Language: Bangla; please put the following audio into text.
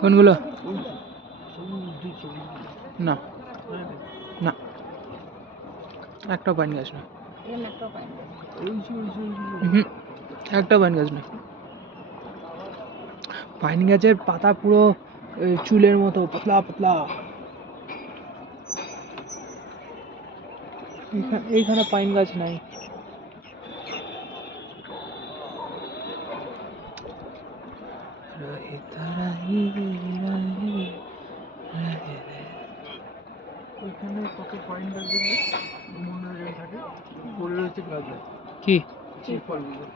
কোনগুলো? না না, একটা পাইন গাছ না, একটা পাইন গাছ না। পাইন গাছের পাতা পুরো চুলের মতো পাতলা পাতলা। এইখানে পাইন গাছ নাই। ওইখানে কত পাইন গাছ দেখলে মনে থাকে পড়ে রয়েছে গাছে। কি ফলগুলো